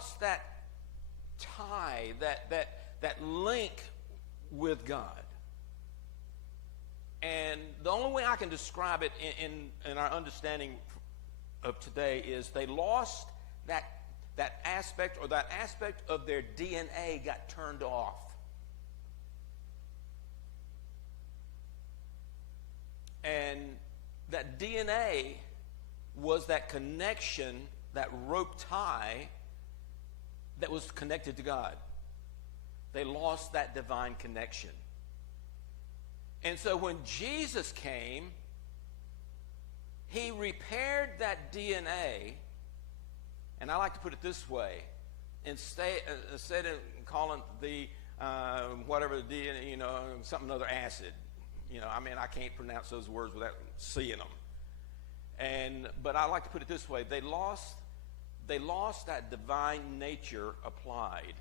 lost that tie, that link with God. And the only way I can describe it in our understanding of today is they lost that aspect, or that aspect of their DNA got turned off. And that DNA was that connection, that rope tie that was connected to God. They lost that divine connection. And so when Jesus came, he repaired that DNA, and I like to put it this way, instead of calling the whatever the DNA, something other acid. I can't pronounce those words without seeing them. But I like to put it this way: they lost that divine nature applied.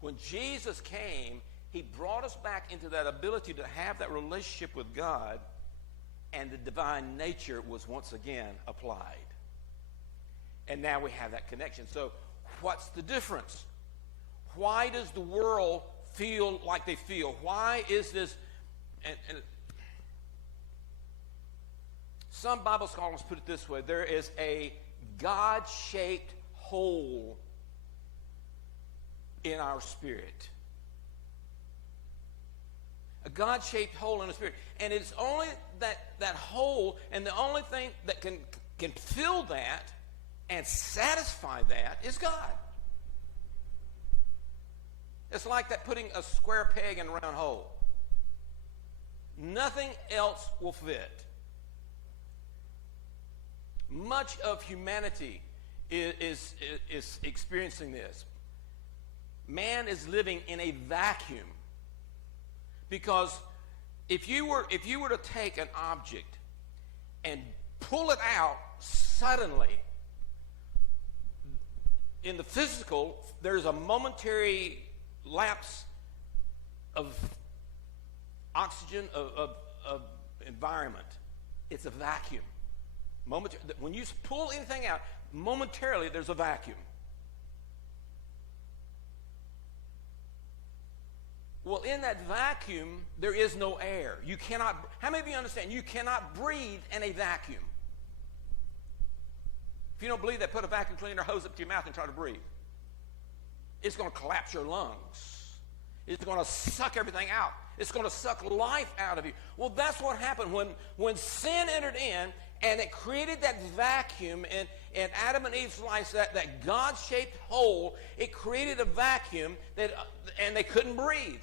When Jesus came, he brought us back into that ability to have that relationship with God, and the divine nature was once again applied. And now we have that connection. So what's the difference? Why does the world feel like they feel? Why is this? And some Bible scholars put it this way: there is a God-shaped hole in our spirit. A God-shaped hole in the spirit. And it's only that hole, and the only thing that can fill that and satisfy that is God. It's like that putting a square peg in a round hole. Nothing else will fit. Much of humanity is experiencing this. Man is living in a vacuum. Because if you were to take an object and pull it out suddenly, in the physical, there's a momentary lapse of oxygen, of environment. It's a vacuum. When you pull anything out, momentarily there's a vacuum. Well, in that vacuum, there is no air. You cannot, how many of you understand? You cannot breathe in a vacuum. If you don't believe that, put a vacuum cleaner hose up to your mouth and try to breathe. It's going to collapse your lungs. It's going to suck everything out. It's going to suck life out of you. Well, that's what happened when sin entered in, and it created that vacuum in Adam and Eve's lives, that God-shaped hole. It created a vacuum and they couldn't breathe.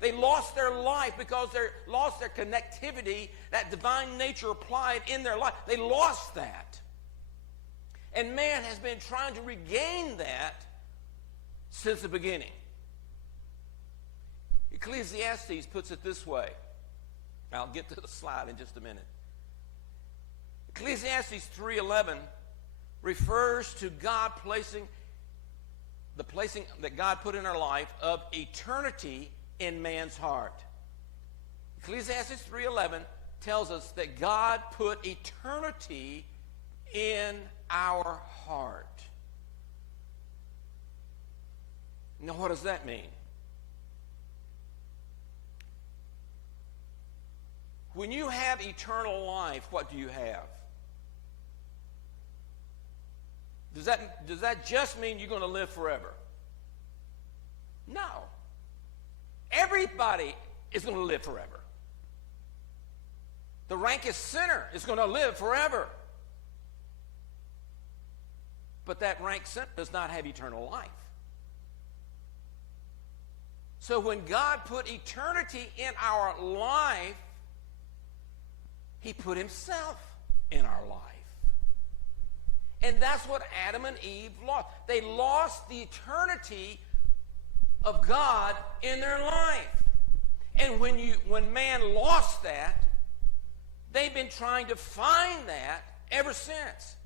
They lost their life because they lost their connectivity, that divine nature applied in their life. They lost that. And man has been trying to regain that since the beginning. Ecclesiastes puts it this way. I'll get to the slide in just a minute. Ecclesiastes 3:11 refers to God placing that God put in our life of eternity in man's heart. Ecclesiastes 3:11 tells us that God put eternity in our heart. Now, what does that mean? When you have eternal life, what do you have? Does that just mean you're going to live forever? No. Everybody is going to live forever. The rankest sinner is going to live forever. But that ranked sinner does not have eternal life. So when God put eternity in our life, he put himself in our life. And that's what Adam and Eve lost. They lost the eternity of God in their life. And when man lost that, they've been trying to find that ever since.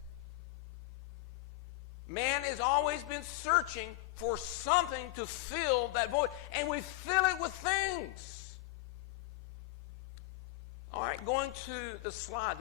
Man has always been searching for something to fill that void. And we fill it with things. All right, going to the slide.